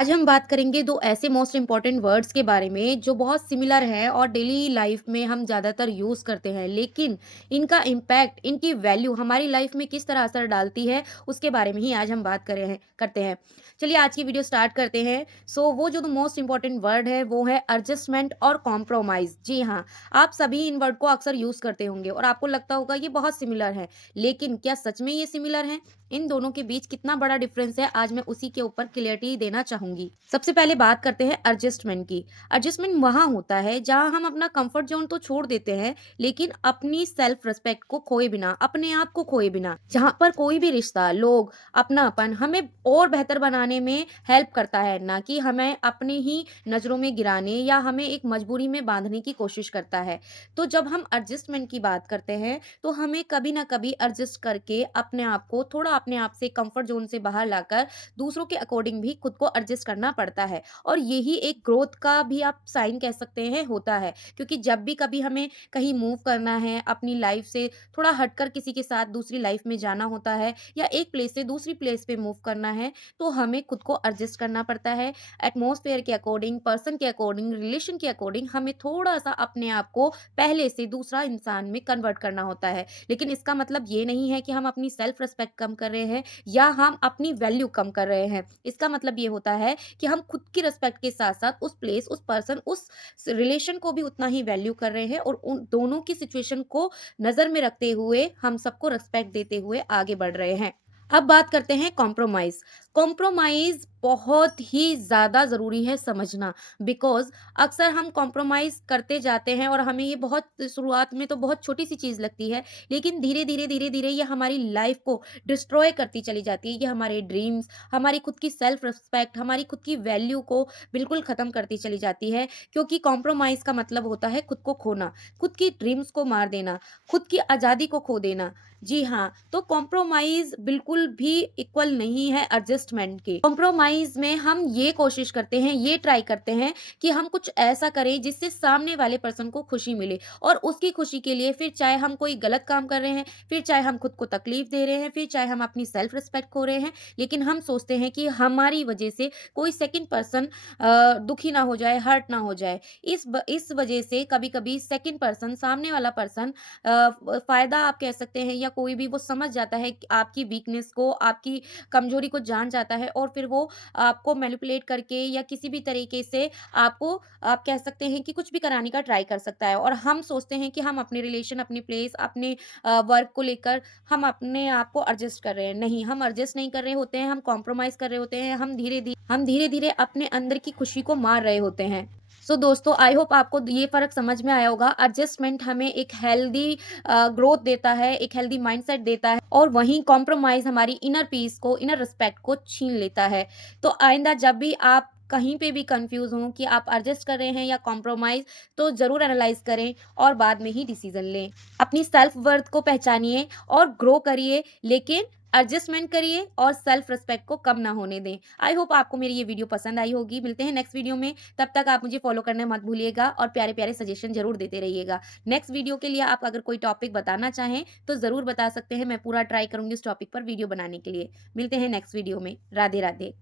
आज हम बात करेंगे 2 ऐसे मोस्ट इम्पोर्टेंट वर्ड्स के बारे में जो बहुत सिमिलर हैं और डेली लाइफ में हम ज़्यादातर यूज़ करते हैं, लेकिन इनका इम्पैक्ट, इनकी वैल्यू हमारी लाइफ में किस तरह असर डालती है, उसके बारे में ही आज हम बात करे हैं करते हैं। चलिए आज की वीडियो स्टार्ट करते हैं। वो जो मोस्ट इम्पोर्टेंट वर्ड है वो है एडजस्टमेंट और कॉम्प्रोमाइज़। जी हाँ, आप सभी इन वर्ड को अक्सर यूज़ करते होंगे और आपको लगता होगा ये बहुत सिमिलर है, लेकिन क्या सच में ये सिमिलर हैं? इन दोनों के बीच कितना बड़ा डिफरेंस है, आज मैं उसी के ऊपर क्लियरिटी देना चाहूंगी। सबसे पहले बात करते हैं एडजस्टमेंट की। एडजस्टमेंट वहां होता है जहां हम अपना कंफर्ट जोन तो छोड़ देते हैं, लेकिन अपनी सेल्फ रिस्पेक्ट को खोए बिना, अपने आप को खोए बिना। जहां पर कोई भी रिश्ता, लोग, अपनापन हमें और बेहतर बनाने में हेल्प करता है, ना कि हमें अपने ही नजरों में गिराने या हमें एक मजबूरी में बांधने की कोशिश करता है। तो जब हम एडजस्टमेंट की बात करते हैं, तो हमें कभी ना कभी एडजस्ट करके अपने आप को थोड़ा, अपने आप से कंफर्ट जोन से बाहर लाकर दूसरों के अकॉर्डिंग भी खुद को एडजस्ट करना पड़ता है। और यही एक ग्रोथ का भी आप साइन कह सकते हैं, होता है। क्योंकि जब भी कभी हमें कहीं मूव करना है, अपनी लाइफ से थोड़ा हटकर किसी के साथ दूसरी लाइफ में जाना होता है या एक प्लेस से दूसरी प्लेस पे मूव करना है, तो हमें खुद को एडजस्ट करना पड़ता है। एटमॉस्फेयर के अकॉर्डिंग, पर्सन के अकॉर्डिंग, रिलेशन के अकॉर्डिंग हमें थोड़ा सा अपने आप को पहले से दूसरा इंसान में कन्वर्ट करना होता है। लेकिन इसका मतलब ये नहीं है कि हम अपनी सेल्फ रिस्पेक्ट कम कर रहे हैं या हम अपनी वैल्यू कम कर रहे हैं। इसका मतलब ये होता है कि हम खुद की रिस्पेक्ट के साथ-साथ उस प्लेस, उस पर्सन, उस रिलेशन को भी उतना ही वैल्यू कर रहे हैं और उन दोनों की सिचुएशन को नज़र में रखते हुए हम सबको रिस्पेक्ट देते हुए आगे बढ़ रहे हैं। अब बात करते हैं कॉम्प्रोमाइज़। कॉम्प्रोमाइज़ बहुत ही ज़्यादा ज़रूरी है समझना, बिकॉज़ अक्सर हम कॉम्प्रोमाइज़ करते जाते हैं और हमें ये बहुत शुरुआत में तो बहुत छोटी-सी चीज़ लगती है, लेकिन धीरे-धीरे, धीरे-धीरे ये हमारी लाइफ़ को डिस्ट्रॉय करती चली जाती है। ये हमारे ड्रीम्स, हमारी खुद की सेल्फ रिस्पेक्ट, हमारी खुद की वैल्यू को बिल्कुल ख़त्म करती चली जाती है, क्योंकि कॉम्प्रोमाइज़ का मतलब होता है खुद को खोना, खुद की ड्रीम्स को मार देना, खुद की आज़ादी को खो देना। जी हाँ, तो कॉम्प्रोमाइज़ बिल्कुल भी इक्वल नहीं है एडजस्टमेंट के। कॉम्प्रोमाइज़ में हम ये कोशिश करते हैं, ये ट्राई करते हैं कि हम कुछ ऐसा करें जिससे सामने वाले पर्सन को खुशी मिले, और उसकी खुशी के लिए फिर चाहे हम कोई गलत काम कर रहे हैं, फिर चाहे हम खुद को तकलीफ दे रहे हैं, फिर चाहे हम अपनी सेल्फ रिस्पेक्ट खो रहे हैं, लेकिन हम सोचते हैं कि हमारी वजह से कोई सेकंड पर्सन दुखी ना हो जाए, हर्ट ना हो जाए। इस वजह से कभी-कभी सेकंड पर्सन, सामने वाला पर्सन फ़ायदा आप कह सकते हैं, या कोई भी वो समझ जाता है कि आपकी वीकनेस को, आपकी कमज़ोरी को जान जाता है, और फिर वो आपको मैनिपुलेट करके या किसी भी तरीके से आपको, आप कह सकते हैं कि कुछ भी कराने का ट्राई कर सकता है। और हम सोचते हैं कि हम अपने रिलेशन, अपनी प्लेस, अपने वर्क को लेकर हम अपने आप को एडजस्ट कर रहे हैं। नहीं, हम एडजस्ट नहीं कर रहे होते हैं, हम कॉम्प्रोमाइज़ कर रहे होते हैं, हम धीरे-धीरे अपने अंदर की खुशी को मार रहे होते हैं। दोस्तों, आई होप आपको ये फ़र्क समझ में आया होगा। एडजस्टमेंट हमें एक हेल्दी ग्रोथ देता है, एक हेल्दी माइंडसेट देता है, और वहीं कॉम्प्रोमाइज़ हमारी इनर पीस को, इनर रिस्पेक्ट को छीन लेता है। तो आइंदा जब भी आप कहीं पे भी कन्फ्यूज़ हों कि आप एडजस्ट कर रहे हैं या कॉम्प्रोमाइज़, तो ज़रूर एनालाइज़ करें और बाद में ही डिसीज़न लें। अपनी सेल्फ वर्थ को पहचानिए और ग्रो करिए, लेकिन एडजस्टमेंट करिए और सेल्फ रिस्पेक्ट को कम ना होने दें। आई होप आपको मेरी ये वीडियो पसंद आई होगी। मिलते हैं नेक्स्ट वीडियो में, तब तक आप मुझे फ़ॉलो करना मत भूलिएगा और प्यारे-प्यारे सजेशन ज़रूर देते रहिएगा। नेक्स्ट वीडियो के लिए आप अगर कोई टॉपिक बताना चाहें, तो ज़रूर बता सकते हैं। मैं पूरा ट्राई करूँगी उस टॉपिक पर वीडियो बनाने के लिए। मिलते हैं नेक्स्ट वीडियो में। राधे-राधे।